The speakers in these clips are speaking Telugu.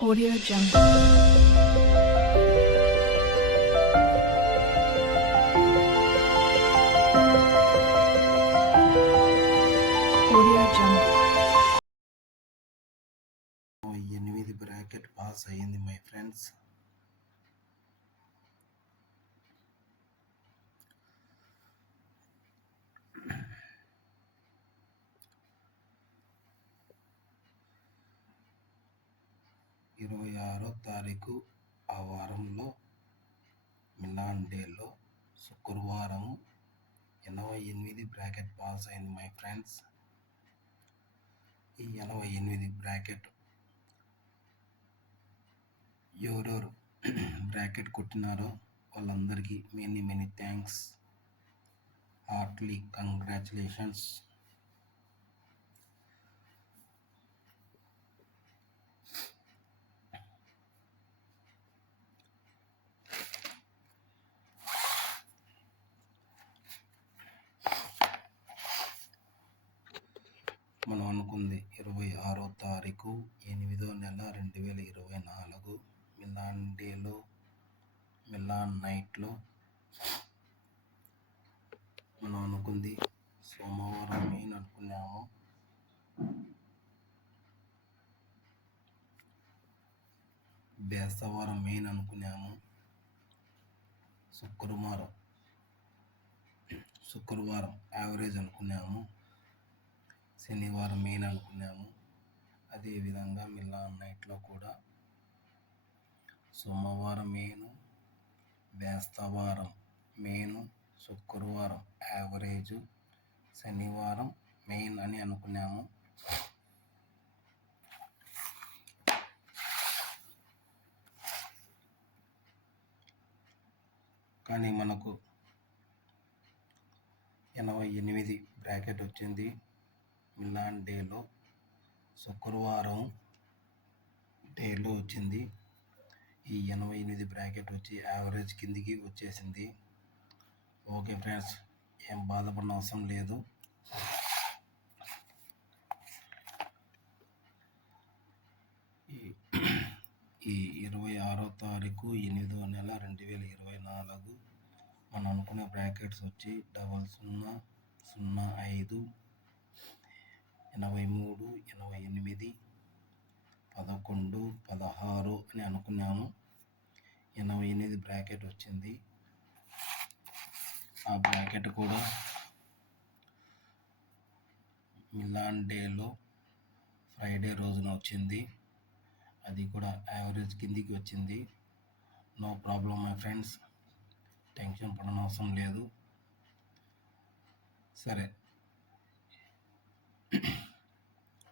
Audio Jungle. Audio Jungle. 8 bracket pass అయ్యింది మై ఫ్రెండ్స్. ఇరవై 26వ తారీఖు ఆ వారంలో మిలాన్ డేలో శుక్రవారం 88 బ్రాకెట్ పాస్ అయింది మై ఫ్రెండ్స్. ఈ 88 బ్రాకెట్ ఎవరెవరు బ్రాకెట్ కొట్టినారో వాళ్ళందరికీ మెనీ థ్యాంక్స్, హార్ట్లీ కంగ్రాచులేషన్స్. మనం అనుకుంది 26వ తారీఖు 8వ నెల 2024 మిలాన్ డేలో మిలాన్ నైట్లో మనం అనుకుంది సోమవారం మెయిన్ అనుకున్నాము. బేస్తవారం మెయిన్ అనుకున్నాము. శుక్రవారం యావరేజ్ అనుకున్నాము. శనివారం మెయిన్ అనుకున్నాము. అదేవిధంగా మిలాన్ నైట్లో కూడా సోమవారం మెయిన్, బేస్తవారం మెయిన్, శుక్రవారం యావరేజ్, శనివారం మెయిన్ అని అనుకున్నాము. కానీ మనకు 88 బ్రాకెట్ వచ్చింది మిలాన్ డేలో. శుక్రవారం డేలో వచ్చింది. ఈ 88 బ్రాకెట్ వచ్చి యావరేజ్ కిందికి వచ్చేసింది. ఓకే ఫ్రెండ్స్, ఏం బాధపడిన అవసరం లేదు. ఈ 26వ తారీఖు 8వ నెల 2024 మనం అనుకునే బ్రాకెట్స్ వచ్చి 00, 05, 83, 88, 11, 16 అని అనుకున్నాము. 88 బ్రాకెట్ వచ్చింది. ఆ బ్రాకెట్ కూడా మిలాన్ డేలో ఫ్రైడే రోజున వచ్చింది. అది కూడా యావరేజ్ కిందికి వచ్చింది. No problem my friends, tension పడనవసరం లేదు. సరే,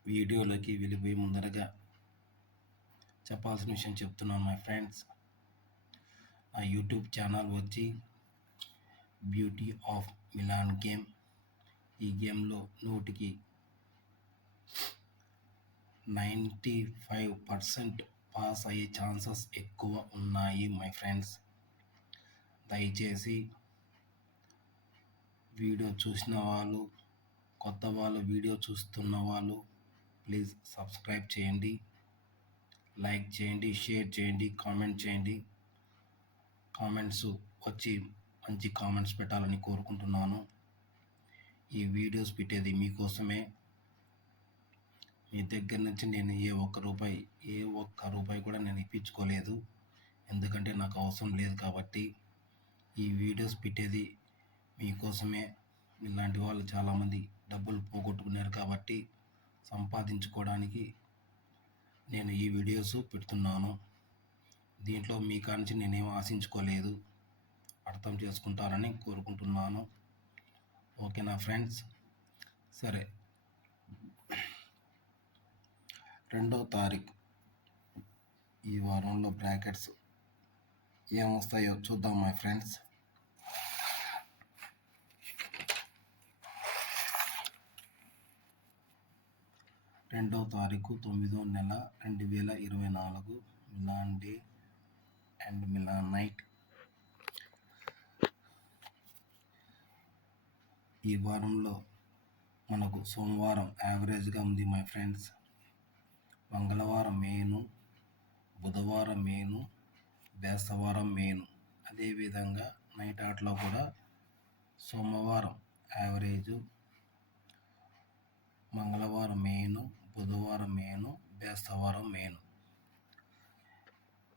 వీడియోలోకి వెళ్ళిపోయి ముందరగా చెప్పాల్సిన విషయం చెప్తున్నాను మై ఫ్రెండ్స్. నా యూట్యూబ్ ఛానల్ వచ్చి బ్యూటీ ఆఫ్ మిలాన్ గేమ్. ఈ గేమ్లో 95% పాస్ అయ్యే ఛాన్సెస్ ఎక్కువ ఉన్నాయి మై ఫ్రెండ్స్. దయచేసి వీడియో చూసిన వాళ్ళు, కొత్త వాళ్ళు, వీడియో చూస్తున్న వాళ్ళు ప్లీజ్ సబ్స్క్రైబ్ చేయండి, లైక్ చేయండి, షేర్ చేయండి, కామెంట్ చేయండి. కామెంట్స్ వచ్చి మంచి కామెంట్స్ పెట్టాలని కోరుకుంటున్నాను. ఈ వీడియోస్ పెట్టేది మీకోసమే. మీ దగ్గర నుంచి నేను ఏ ఒక్క రూపాయి కూడా నేను ఇప్పించుకోలేదు. ఎందుకంటే నాకు అవసరం లేదు కాబట్టి. ఈ వీడియోస్ పెట్టేది మీకోసమే. ఇలాంటి వాళ్ళు చాలామంది డబ్బులు పోగొట్టుకున్నారు కాబట్టి సంపాదించుకోవడానికి నేను ఈ వీడియోస్ పెడుతున్నాను. దీంట్లో మీ కానించి నేనేం ఆశించుకోలేదు. అర్థం చేసుకుంటారని కోరుకుంటున్నాను. ఓకేనా ఫ్రెండ్స్? సరే, 2వ తారీఖు ఈ వారంలో బ్రాకెట్స్ ఏమొస్తాయో చూద్దాం మై ఫ్రెండ్స్. రెండవ తారీఖు 9వ నెల 2024 Milan day and Milan night. ఈ వారంలో మనకు సోమవారం యావరేజ్గా ఉంది మై ఫ్రెండ్స్. మంగళవారం మెయిన్, బుధవారం మెయిన్, బేస్తవారం మెయిన్. అదేవిధంగా నైట్ ఆటలో కూడా సోమవారం యావరేజు, మంగళవారం మెయిన్, బుధవారం మెయిన్, బేస్తవారం మెయిన్.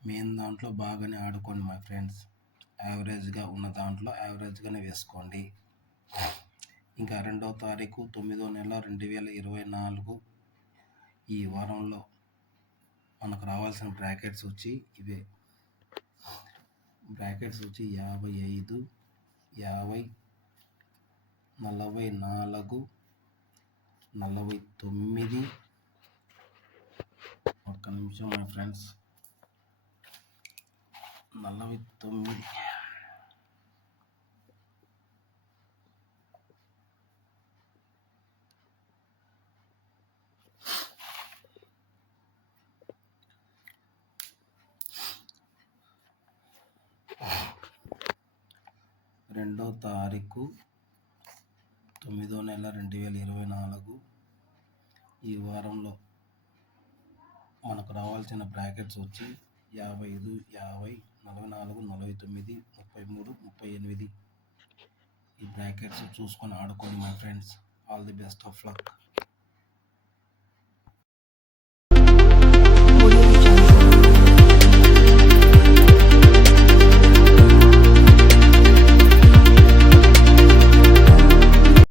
మెయిన్ దాంట్లో బాగానే ఆడుకోండి మై ఫ్రెండ్స్. యావరేజ్గా ఉన్న దాంట్లో యావరేజ్గానే వేసుకోండి. ఇంకా 2వ తారీఖు 9వ నెల 2024 ఈ వారంలో మనకు రావాల్సిన బ్రాకెట్స్ వచ్చి ఇవే. బ్రాకెట్స్ వచ్చి 55, 50, 44, 49. ఒక్క నిమిషం మై ఫ్రెండ్స్. 49, 2వ తారీఖు 9వ నెల 2024 ఈ వారంలో మనకు రావాల్సిన బ్రాకెట్స్ వచ్చి 55, 50, 44, 49, 33, 38. ఈ బ్రాకెట్స్ చూసుకొని ఆడుకోండి my friends. All the best of luck.